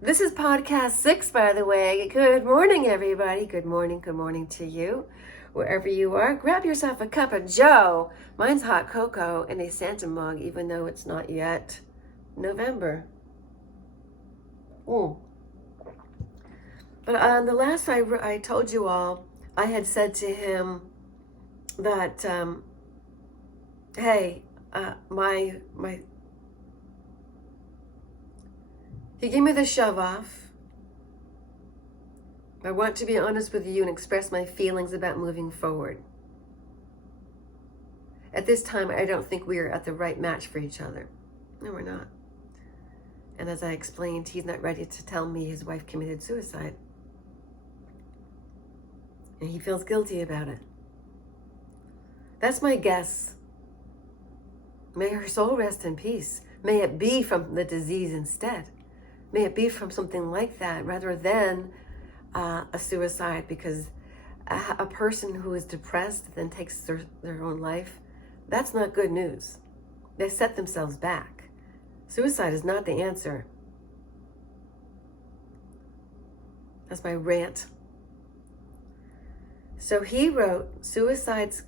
This is podcast 6, by the way. Good morning, everybody. Good morning to you. Wherever you are, grab yourself a cup of joe. Mine's hot cocoa in a Santa mug, even though it's not yet November. But the last I told you all, I had said to him that, hey, he gave me the shove off. I want to be honest with you and express my feelings about moving forward. At this time, I don't think we are at the right match for each other. No, we're not. And as I explained, he's not ready to tell me his wife committed suicide. And he feels guilty about it. That's my guess. May her soul rest in peace. May it be from the disease instead. May it be from something like that rather than a suicide, because a person who is depressed then takes their own life, that's not good news. They set themselves back. Suicide is not the answer. That's my rant. So he wrote, suicides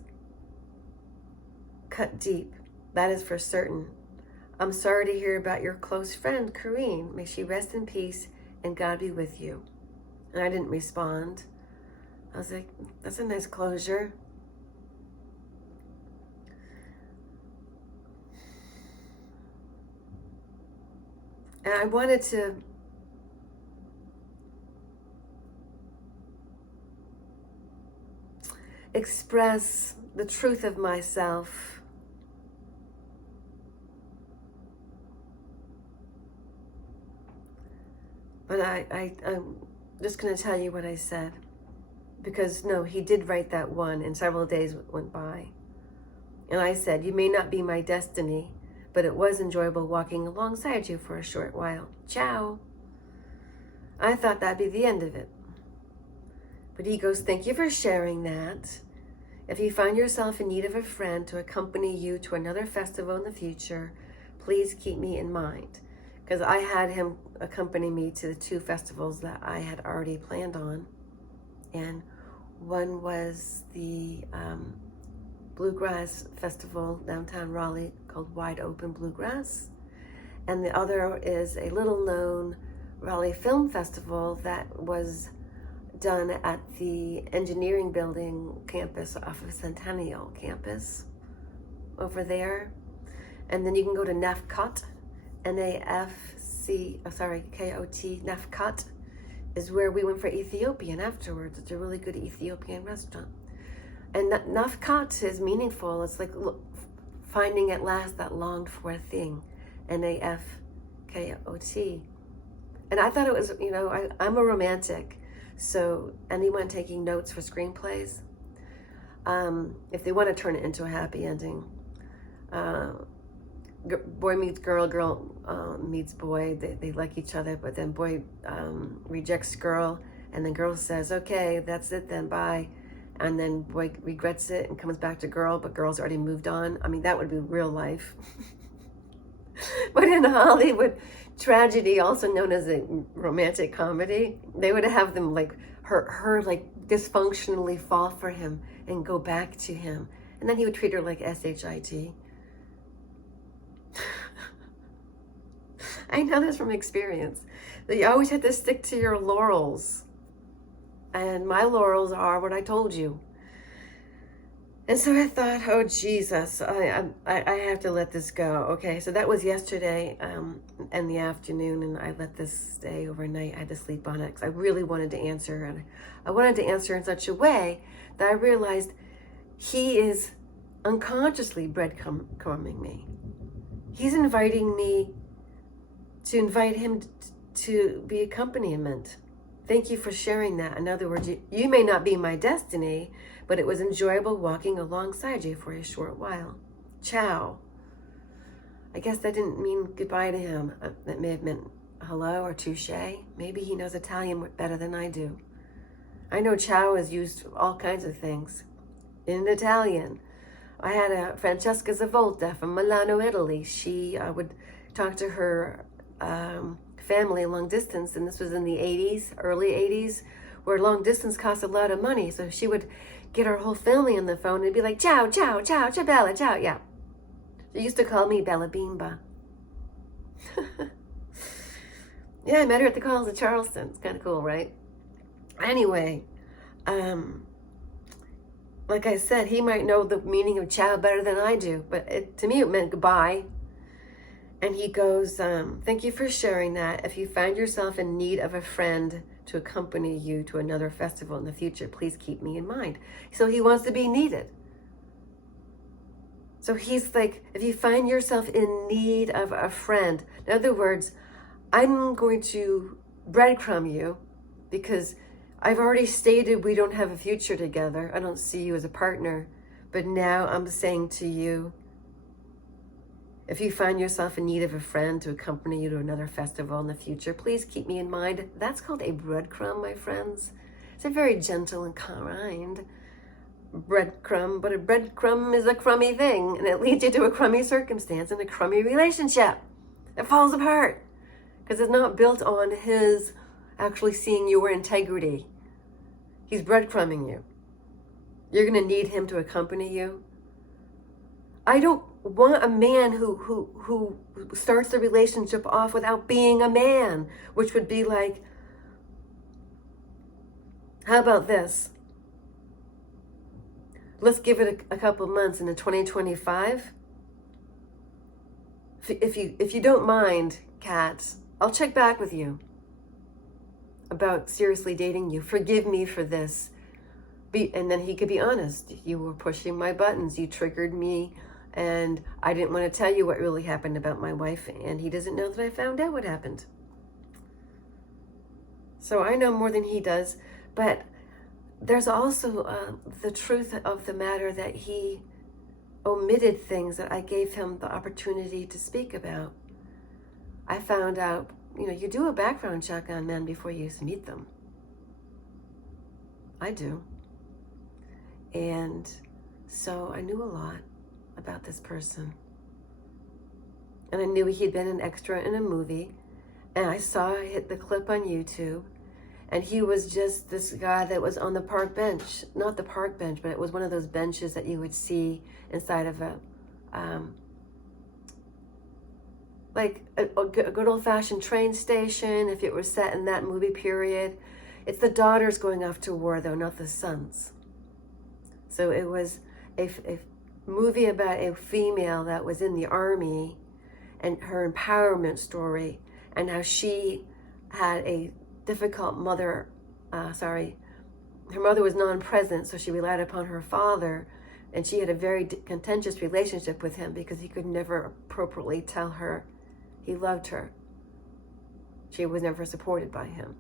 cut deep. That is for certain. I'm sorry to hear about your close friend, Corrine. May she rest in peace and God be with you. And I didn't respond. I was like, that's a nice closure. And I wanted to express the truth of myself. But I'm just going to tell you what I said. Because no, he did write that one, and several days went by. And I said, you may not be my destiny, but it was enjoyable walking alongside you for a short while. Ciao. I thought that'd be the end of it. But he goes, thank you for sharing that. If you find yourself in need of a friend to accompany you to another festival in the future, please keep me in mind. Because I had him accompany me to the 2 festivals that I had already planned on. And one was the Bluegrass Festival downtown Raleigh called Wide Open Bluegrass. And the other is a little known Raleigh Film Festival that was done at the engineering building campus off of Centennial campus over there. And then you can go to NAFCOT, K-O-T, NAFCOT is where we went for Ethiopian afterwards. It's a really good Ethiopian restaurant. And NAFCOT is meaningful. It's like finding at last that longed for thing, NAFKOT. And I thought it was, I'm a romantic. So anyone taking notes for screenplays, if they want to turn it into a happy ending, boy meets girl, girl meets boy, they like each other, but then boy rejects girl, and then girl says, okay, that's it then, bye. And then boy regrets it and comes back to girl, but girl's already moved on. I mean, that would be real life. But in Hollywood tragedy, also known as a romantic comedy, they would have them like her like dysfunctionally fall for him and go back to him. And then he would treat her like SHIT. I know this from experience. That you always have to stick to your laurels. And my laurels are what I told you. And so I thought, oh, Jesus, I have to let this go. Okay, so that was yesterday in the afternoon, and I let this stay overnight. I had to sleep on it because I really wanted to answer. And I wanted to answer in such a way that I realized he is unconsciously breadcrumbing me. He's inviting me to invite him to be accompaniment. Thank you for sharing that. In other words, you may not be my destiny, but it was enjoyable walking alongside you for a short while. Ciao. I guess that didn't mean goodbye to him. That may have meant hello or touche. Maybe he knows Italian better than I do. I know ciao is used for all kinds of things. In Italian, I had a Francesca Zavolta from Milano, Italy. She would talk to her family long distance, and this was in the 80s, early 80s, where long distance cost a lot of money. So she would get our whole family on the phone and be like, ciao, ciao, ciao, ciao, Bella, ciao, yeah. She used to call me Bella Bimba. Yeah, I met her at the Calls of Charleston. It's kind of cool, right? Anyway, like I said, he might know the meaning of ciao better than I do, but to me it meant goodbye. And he goes, thank you for sharing that. If you find yourself in need of a friend to accompany you to another festival in the future, please keep me in mind. So he wants to be needed. So he's like, if you find yourself in need of a friend, in other words, I'm going to breadcrumb you because I've already stated we don't have a future together. I don't see you as a partner. But now I'm saying to you, if you find yourself in need of a friend to accompany you to another festival in the future, please keep me in mind. That's called a breadcrumb, my friends. It's a very gentle and kind breadcrumb, but a breadcrumb is a crummy thing, and it leads you to a crummy circumstance and a crummy relationship. It falls apart because it's not built on his actually seeing your integrity. He's breadcrumbing you. You're going to need him to accompany you. I don't want a man who starts the relationship off without being a man, which would be like, how about this? Let's give it a couple months, and in 2025, if you don't mind, cats, I'll check back with you about seriously dating you. Forgive me for this. And then he could be honest. You were pushing my buttons. You triggered me, and I didn't want to tell you what really happened about my wife, and he doesn't know that I found out what happened. So I know more than he does, but there's also the truth of the matter that he omitted things that I gave him the opportunity to speak about. I found out, you do a background check on men before you meet them. I do. And so I knew a lot about this person. And I knew he'd been an extra in a movie. And I saw the clip on YouTube. And he was just this guy that was on the park bench. Not the park bench, but it was one of those benches that you would see inside of a good old-fashioned train station, if it was set in that movie period. It's the daughters going off to war, though, not the sons. So it was a movie about a female that was in the army and her empowerment story, and how she had a difficult mother. Her mother was non-present, so she relied upon her father, and she had a very contentious relationship with him because he could never appropriately tell her he loved her. She was never supported by him.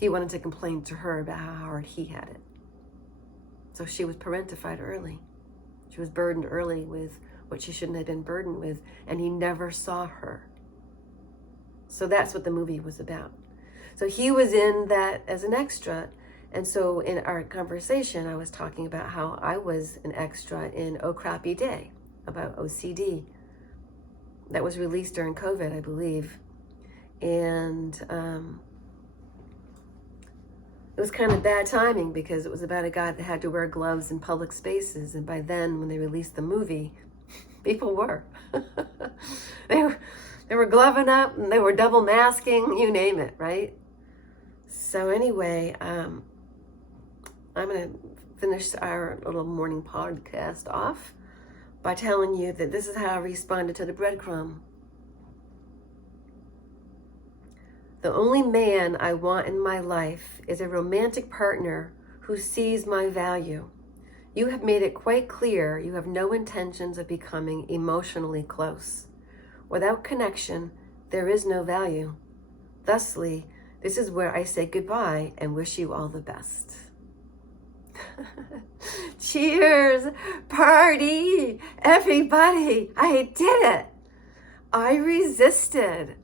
He wanted to complain to her about how hard he had it. So she was parentified early. She was burdened early with what she shouldn't have been burdened with, and he never saw her. So that's what the movie was about. So he was in that as an extra. And so in our conversation, I was talking about how I was an extra in Oh Crappy Day, about OCD. That was released during COVID, I believe. And it was kind of bad timing because it was about a guy that had to wear gloves in public spaces. And by then, when they released the movie, people were. They were gloving up, and they were double masking, you name it, right? So anyway, I'm going to finish our little morning podcast off by telling you that this is how I responded to the breadcrumb. The only man I want in my life is a romantic partner who sees my value. You have made it quite clear you have no intentions of becoming emotionally close. Without connection, there is no value. Thusly, this is where I say goodbye and wish you all the best. Cheers, party, everybody. I did it. I resisted.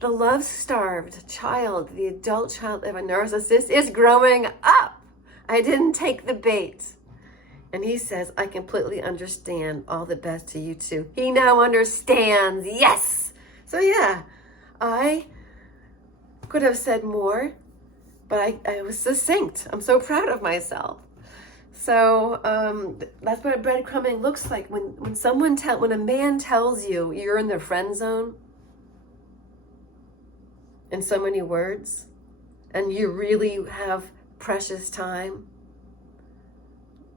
The love-starved child, the adult child of a narcissist is growing up. I didn't take the bait. And he says, I completely understand. All the best to you too. He now understands. Yes. So yeah, could have said more, but I was succinct. I'm so proud of myself. So that's what breadcrumbing looks like. When a man tells you you're in the friend zone in so many words, and you really have precious time,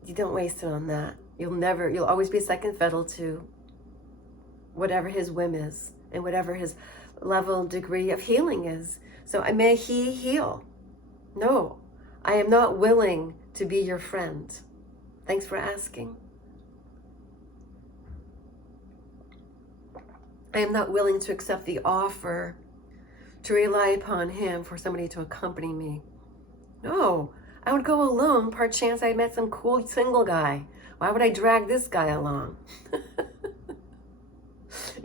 you don't waste it on that. You'll always be second fiddle to whatever his whim is and whatever his level and degree of healing is. So may he heal. No, I am not willing to be your friend. Thanks for asking. I am not willing to accept the offer to rely upon him for somebody to accompany me. No, I would go alone. Par chance I met some cool single guy. Why would I drag this guy along?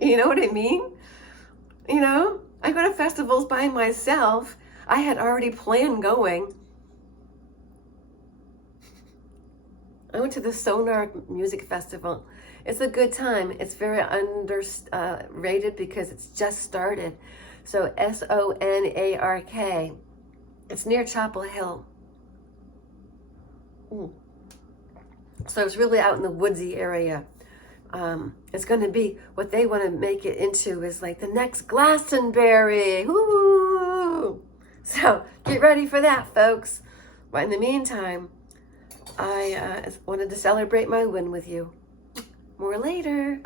You know what I mean? You know, I go to festivals by myself. I had already planned going. I went to the Sonar Music Festival. It's a good time. It's very underrated because it's just started. So SONARK. It's near Chapel Hill. So it's really out in the woodsy area. It's going to be, what they want to make it into is like the next Glastonbury. Woo! So get ready for that, folks. But in the meantime, I wanted to celebrate my win with you. More later.